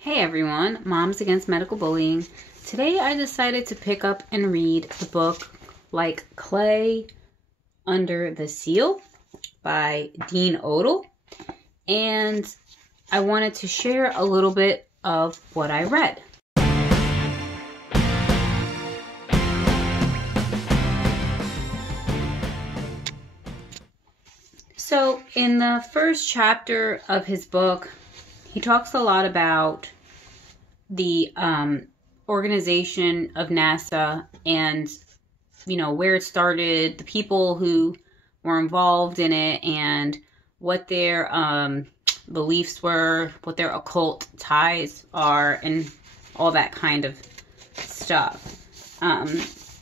Hey everyone, Moms Against Medical Bullying. Today I decided to pick up and read the book Like Clay Under the Seal by Dean Odle. And I wanted to share a little bit of what I read. So in the first chapter of his book, he talks a lot about the organization of NASA and, where it started, the people who were involved in it, and what their beliefs were, what their occult ties are, and all that kind of stuff.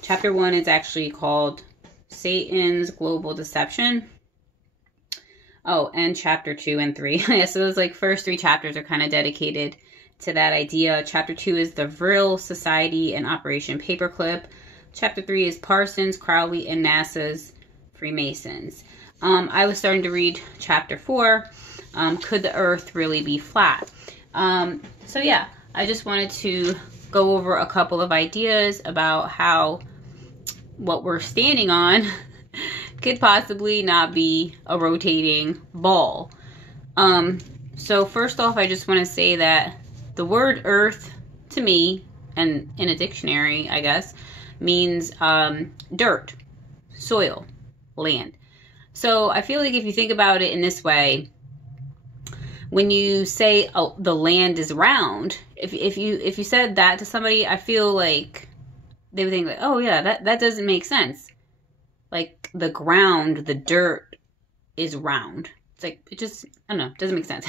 Chapter 1 is actually called Satan's Global Deception. Oh, and chapter 2 and 3. So those first 3 chapters are kind of dedicated to that idea. Chapter 2 is the Vril Society and Operation Paperclip. Chapter 3 is Parsons, Crowley, and NASA's Freemasons. I was starting to read chapter 4, Could the Earth Really Be Flat? So yeah, I just wanted to go over a couple of ideas about how what we're standing on could possibly not be a rotating ball. So first off, I just want to say that the word earth to me, and in a dictionary, I guess, means dirt, soil, land. So I feel like if you think about it in this way, when you say the land is round, if you said that to somebody, I feel like they would think oh yeah, that doesn't make sense. Like the ground, the dirt is round. It's it just, I don't know, doesn't make sense.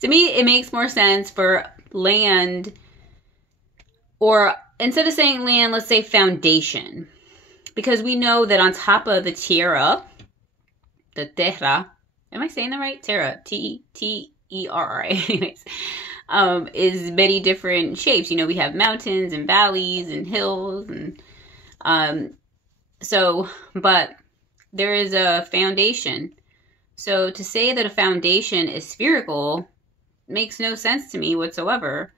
To me, it makes more sense for land, or instead of saying land, let's say foundation. Because we know that on top of the terra, am I saying that right? Terra, T-E-R-R-A, anyways, is many different shapes. We have mountains and valleys and hills and, but there is a foundation. So to say that a foundation is spherical makes no sense to me whatsoever.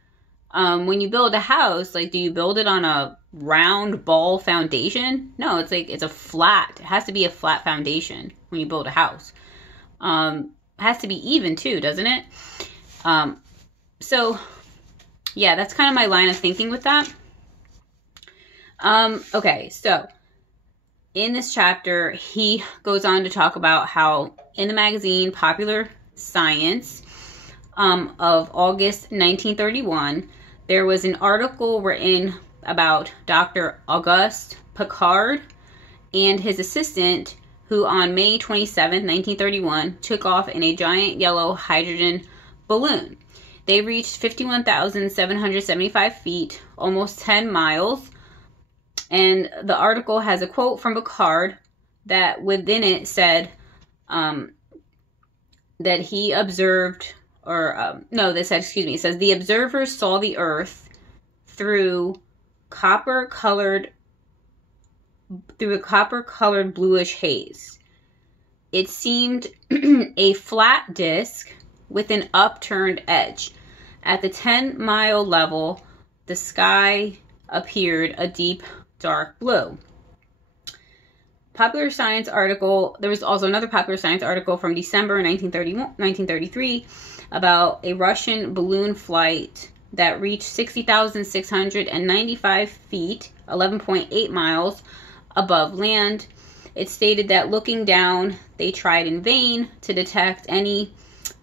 When you build a house, do you build it on a round ball foundation? No, it's a flat. It has to be a flat foundation when you build a house. It has to be even too, doesn't it? So yeah, that's kind of my line of thinking with that. Okay, so in this chapter, he goes on to talk about how in the magazine Popular Science of August 1931, there was an article written about Dr. Auguste Piccard and his assistant, who on May 27, 1931, took off in a giant yellow hydrogen balloon. They reached 51,775 feet, almost 10 miles. And the article has a quote from Piccard that within it said that he observed, it says the observers saw the Earth through a copper-colored bluish haze. It seemed a flat disc with an upturned edge. At the 10-mile level, the sky appeared a deep dark blue. Popular Science article. There was also another Popular Science article from December 1933 about a Russian balloon flight that reached 60,695 feet, 11.8 miles above land. It stated that looking down, they tried in vain to detect any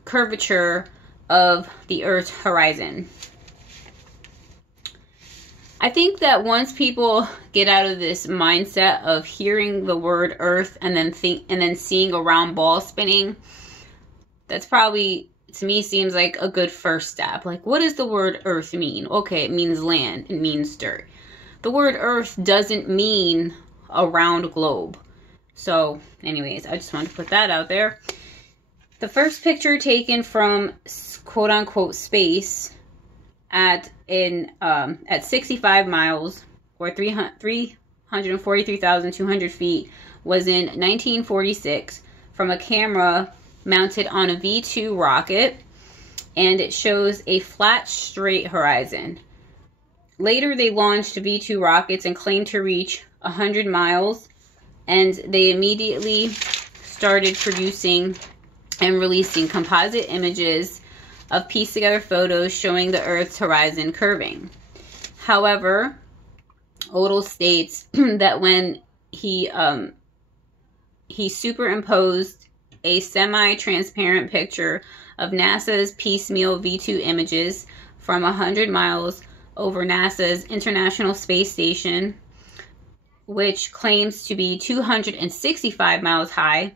curvature of the Earth's horizon. I think that once people get out of this mindset of hearing the word Earth and then seeing a round ball spinning, that's probably, to me, seems like a good first step. What does the word Earth mean? Okay, it means land. It means dirt. The word Earth doesn't mean a round globe. So, anyways, I just wanted to put that out there. The first picture taken from quote-unquote space at 65 miles or 343,200 feet was in 1946 from a camera mounted on a V-2 rocket and it shows a flat, straight horizon. Later, they launched V2 rockets and claimed to reach 100 miles, and they immediately started producing and releasing composite images of pieced together photos showing the Earth's horizon curving. However, Odell states that when he superimposed a semi-transparent picture of NASA's piecemeal V2 images from 100 miles over NASA's International Space Station, which claims to be 265 miles high,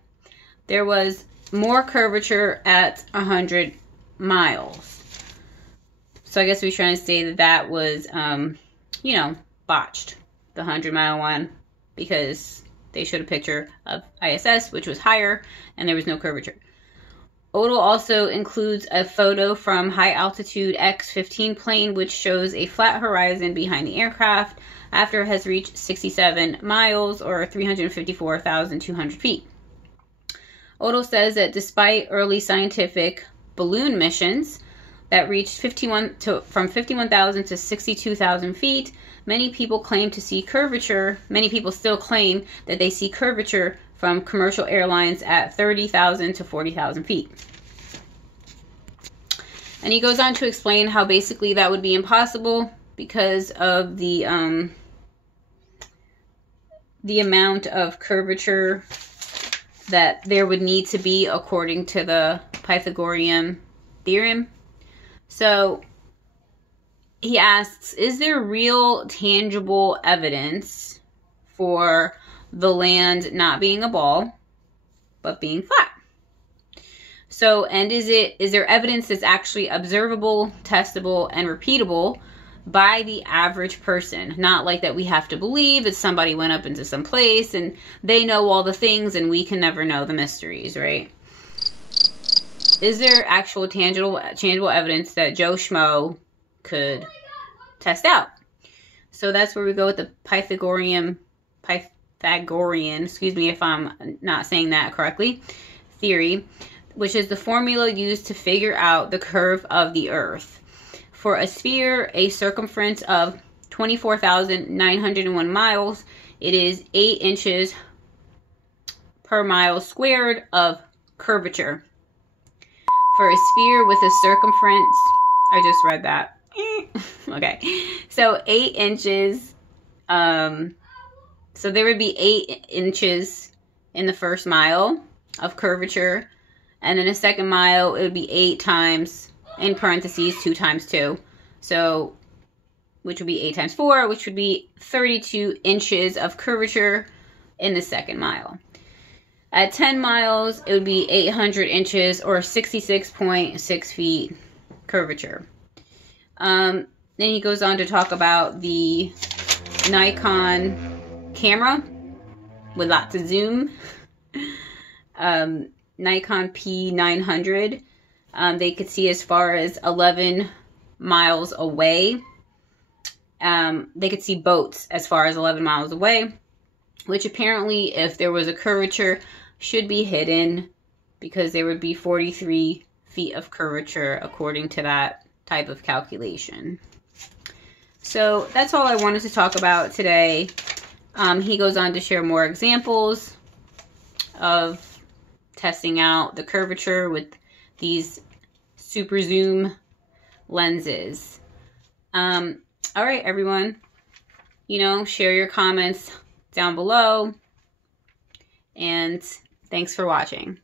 there was more curvature at 100 miles. So I guess we're trying to say that that was, botched, the 100-mile one, because they showed a picture of ISS, which was higher, and there was no curvature. Odell also includes a photo from high-altitude X-15 plane, which shows a flat horizon behind the aircraft after it has reached 67 miles, or 354,200 feet. Odell says that despite early scientific balloon missions that reached from 51,000 to 62,000 feet, many people claim to see curvature. Many people still claim that they see curvature from commercial airlines at 30,000 to 40,000 feet. And he goes on to explain how basically that would be impossible because of the amount of curvature that there would need to be according to the Pythagorean theorem. So he asks, is there real tangible evidence for the land not being a ball, but being flat? So, and is there evidence that's actually observable, testable, and repeatable by the average person? Not like that we have to believe that somebody went up into some place and they know all the things and we can never know the mysteries, right? Is there actual tangible evidence that Joe Schmo could test out? So that's where we go with the Pythagorean, excuse me if I'm not saying that correctly, theory, which is the formula used to figure out the curve of the Earth. For a sphere, a circumference of 24,901 miles, it is 8 inches per mile squared of curvature. For a sphere with a circumference, I just read that. Okay, so 8 inches, so there would be 8 inches in the first mile of curvature, and then a second mile, it would be 8 times, in parentheses, 2 times 2. So, which would be 8 times 4, which would be 32 inches of curvature in the second mile. At 10 miles, it would be 800 inches or 66.6 feet curvature. Then he goes on to talk about the Nikon camera with lots of zoom. Nikon P900. They could see as far as 11 miles away. They could see boats as far as 11 miles away, which apparently, if there was a curvature, should be hidden because there would be 43 feet of curvature according to that type of calculation. So that's all I wanted to talk about today. He goes on to share more examples of testing out the curvature with these super zoom lenses. All right, everyone, share your comments down below, and thanks for watching.